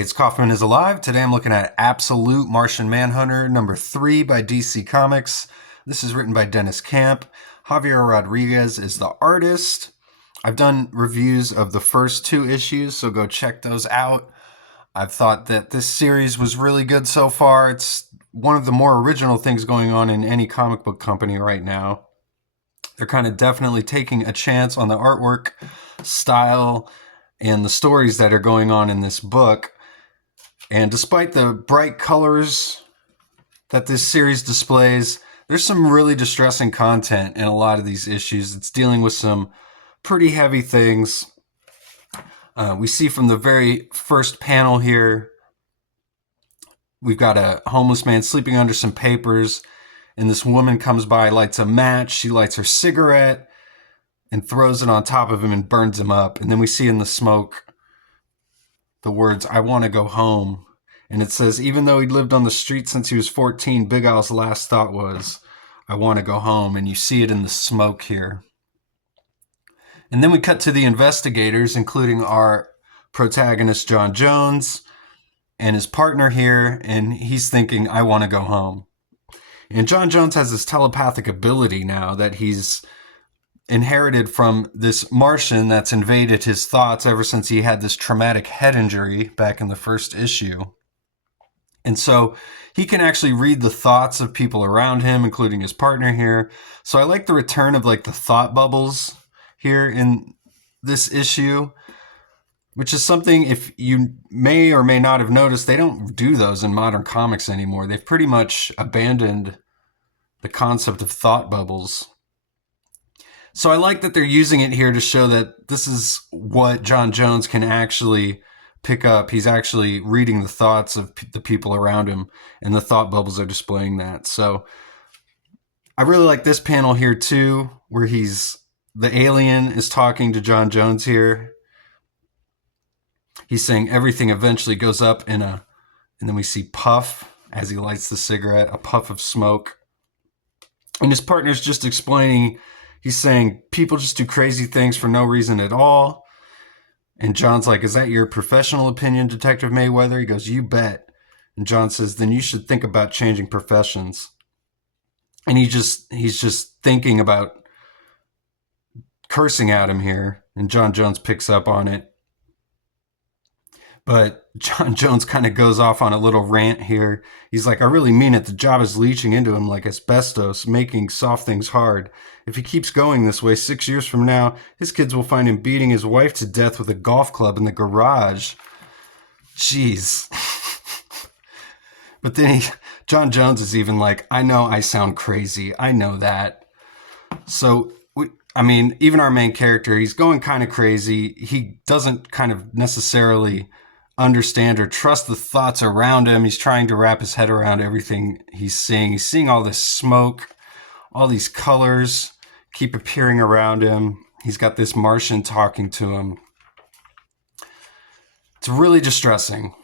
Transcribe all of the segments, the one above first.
Hey, it's Kaufman is Alive. Today I'm looking at Absolute Martian Manhunter number 3 by DC Comics. This is written by Dennis Camp. Javier Rodriguez is the artist. I've done reviews of the first 2 issues, so go check those out. I've thought that this series was really good so far. It's one of the more original things going on in any comic book company right now. They're kind of definitely taking a chance on the artwork, style, and the stories that are going on in this book. And despite the bright colors that this series displays, there's some really distressing content in a lot of these issues. It's dealing with some pretty heavy things. We see from the very first panel here, we've got a homeless man sleeping under some papers, and this woman comes by, lights a match. She lights her cigarette and throws it on top of him and burns him up. And then we see in the smoke the words, "I want to go home." And it says, even though he'd lived on the street since he was 14, Big Al's last thought was, "I want to go home." And you see it in the smoke here. And then we cut to the investigators, including our protagonist, John Jones, and his partner here. And he's thinking, "I want to go home." And John Jones has this telepathic ability now that he's inherited from this Martian that's invaded his thoughts ever since he had this traumatic head injury back in the first issue. And so he can actually read the thoughts of people around him, including his partner here. So I like the return of like the thought bubbles here in this issue, which is something, if you may or may not have noticed, they don't do those in modern comics anymore. They've pretty much abandoned the concept of thought bubbles. So I like that they're using it here to show that this is what John Jones can actually pick up. He's actually reading the thoughts of the people around him, and the thought bubbles are displaying that. So I really like this panel here too, where the alien is talking to John Jones here. He's saying everything eventually goes up and then we see puff as he lights the cigarette, a puff of smoke. And his partner's just explaining, he's saying, people just do crazy things for no reason at all. And John's like, "Is that your professional opinion, Detective Mayweather?" He goes, "You bet." And John says, "Then you should think about changing professions." And he's just thinking about cursing at him here. And John Jones picks up on it. But John Jones kind of goes off on a little rant here. He's like, "I really mean it. The job is leaching into him like asbestos, making soft things hard. If he keeps going this way, 6 years from now, his kids will find him beating his wife to death with a golf club in the garage." Jeez. But then John Jones is even like, "I know I sound crazy. I know that." So, even our main character, he's going kind of crazy. He doesn't kind of necessarily understand or trust the thoughts around him. He's trying to wrap his head around everything he's seeing. He's seeing all this smoke, all these colors keep appearing around him. He's got this Martian talking to him. It's really distressing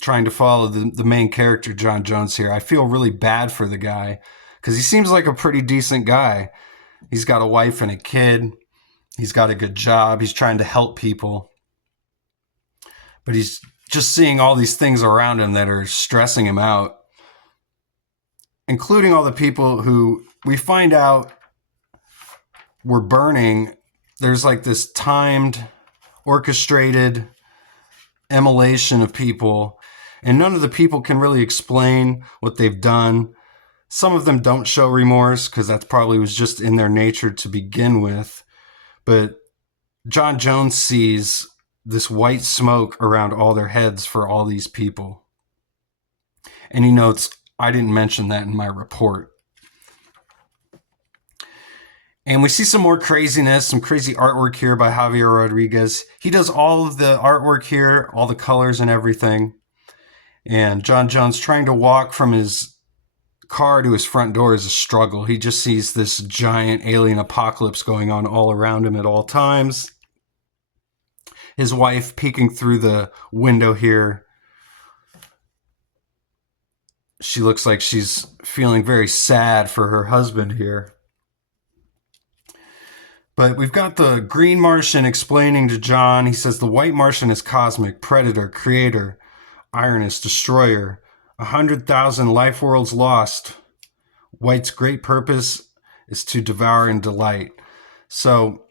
trying to follow the main character, John Jones, here. I feel really bad for the guy because he seems like a pretty decent guy. He's got a wife and a kid. He's got a good job. He's trying to help people. But he's just seeing all these things around him that are stressing him out, including all the people who we find out were burning. There's like this timed, orchestrated immolation of people, and none of the people can really explain what they've done. Some of them don't show remorse because that probably was just in their nature to begin with. But John Jones sees this white smoke around all their heads for all these people. And he notes, "I didn't mention that in my report." And we see some more craziness, some crazy artwork here by Javier Rodriguez. He does all of the artwork here, all the colors and everything. And John Jones trying to walk from his car to his front door is a struggle. He just sees this giant alien apocalypse going on all around him at all times. His wife peeking through the window here. She looks like she's feeling very sad for her husband here. But we've got the green Martian explaining to John. He says the white Martian is cosmic, predator, creator. Ironist, Destroyer, 100,000 life worlds lost. White's great purpose is to devour and delight. So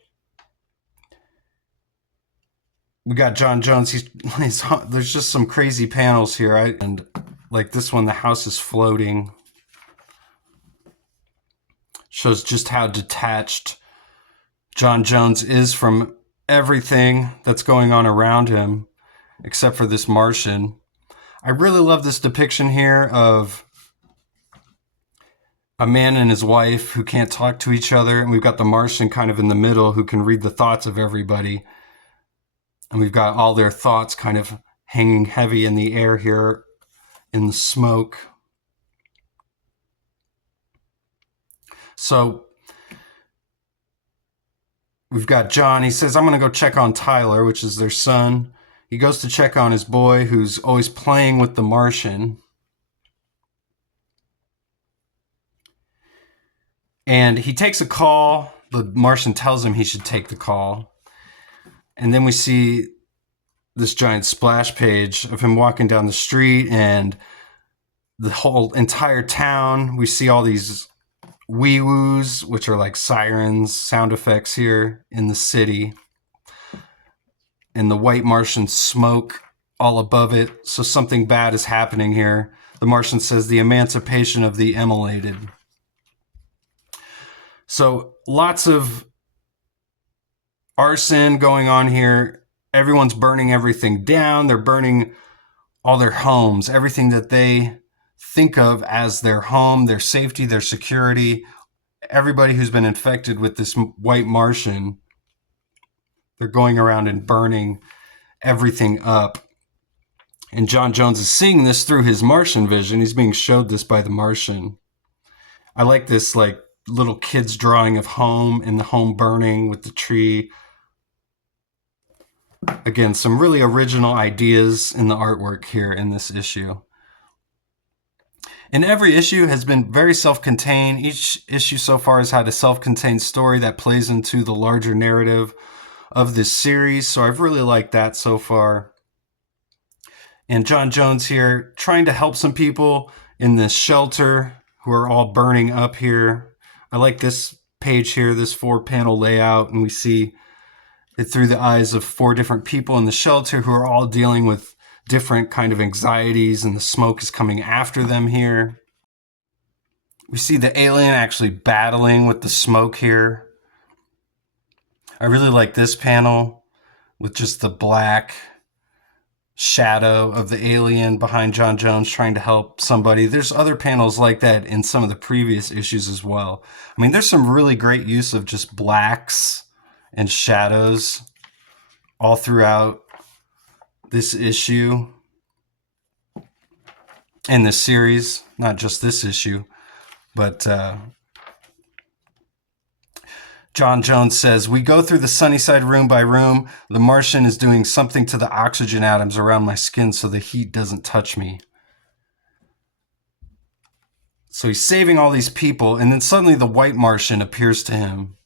we got Jon Jones. There's just some crazy panels here. And like this one, the house is floating. Shows just how detached Jon Jones is from everything that's going on around him, except for this Martian. I really love this depiction here of a man and his wife who can't talk to each other, and we've got the Martian kind of in the middle who can read the thoughts of everybody. And we've got all their thoughts kind of hanging heavy in the air here in the smoke. So we've got John. He says, I'm going to go check on Tyler, which is their son. He goes to check on his boy who's always playing with the Martian. And he takes a call. The Martian tells him he should take the call. And then we see this giant splash page of him walking down the street and the whole entire town. We see all these wee-woos, which are like sirens, sound effects here in the city. And the white Martian smoke all above it. So something bad is happening here. The Martian says the emancipation of the immolated. So lots of arson going on here. Everyone's burning everything down. They're burning all their homes, everything that they think of as their home, their safety, their security. Everybody who's been infected with this white Martian, they're going around and burning everything up. And Jon Jones is seeing this through his Martian vision. He's being showed this by the Martian. I like this like little kid's drawing of home and the home burning with the tree. Again, some really original ideas in the artwork here in this issue. And every issue has been very self-contained. Each issue so far has had a self-contained story that plays into the larger narrative of this series. So I've really liked that so far. And Jon Jones here trying to help some people in this shelter who are all burning up here. I like this page here, this 4-panel layout, and we see it through the eyes of 4 different people in the shelter who are all dealing with different kind of anxieties, and the smoke is coming after them here. We see the alien actually battling with the smoke here. I really like this panel with just the black shadow of the alien behind Jon Jones trying to help somebody. There's other panels like that in some of the previous issues as well. I mean, there's some really great use of just blacks and shadows all throughout this issue and this series, not just this issue, but Jon Jones says, we go through the Sunnyside room by room. The Martian is doing something to the oxygen atoms around my skin so the heat doesn't touch me. So he's saving all these people, and then suddenly the white Martian appears to him,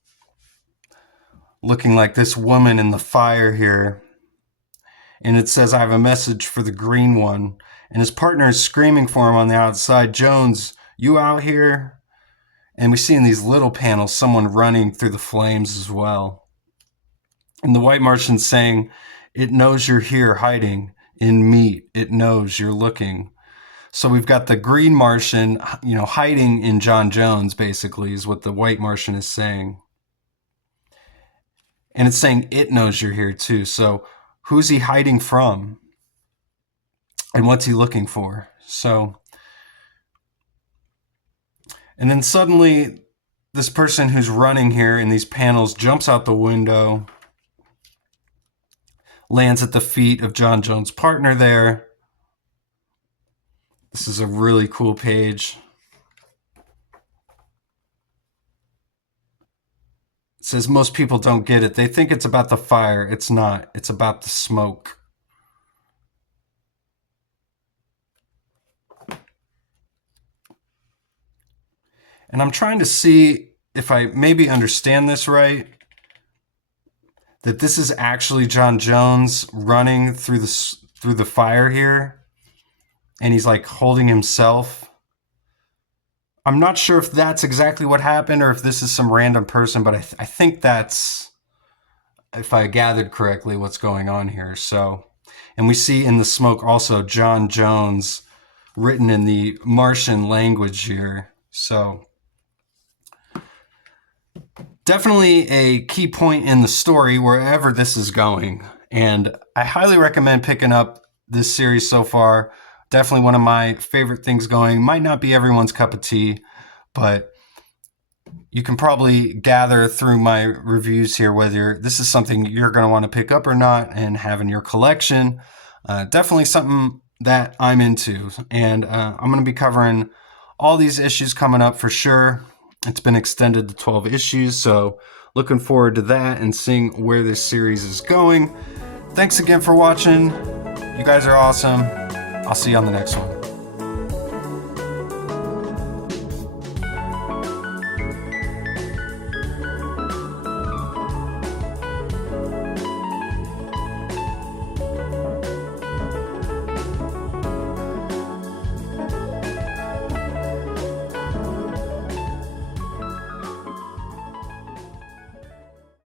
looking like this woman in the fire here. And it says, I have a message for the green one. And his partner is screaming for him on the outside, Jones, you out here? And we see in these little panels someone running through the flames as well. And the white Martian saying, it knows you're here hiding in meat. It knows you're looking. So we've got the green Martian, hiding in Jon Jones, basically, is what the white Martian is saying. And it's saying it knows you're here too. So who's he hiding from? And what's he looking for? And then suddenly, this person who's running here in these panels jumps out the window, lands at the feet of Jon Jones' partner there. This is a really cool page. It says most people don't get it. They think it's about the fire. It's not. It's about the smoke. And I'm trying to see if I maybe understand this right, that this is actually Jon Jones running through the fire here. and he's like holding himself. I'm not sure if that's exactly what happened or if this is some random person, but I think that's, if I gathered correctly, what's going on here. So, and we see in the smoke also John Jones written in the Martian language here. So definitely a key point in the story wherever this is going. And I highly recommend picking up this series so far. Definitely one of my favorite things going. Might not be everyone's cup of tea, but you can probably gather through my reviews here whether this is something you're going to want to pick up or not and have in your collection. Definitely something that I'm into. And I'm going to be covering all these issues coming up for sure. It's been extended to 12 issues, so looking forward to that and seeing where this series is going. Thanks again for watching. You guys are awesome. I'll see you on the next one.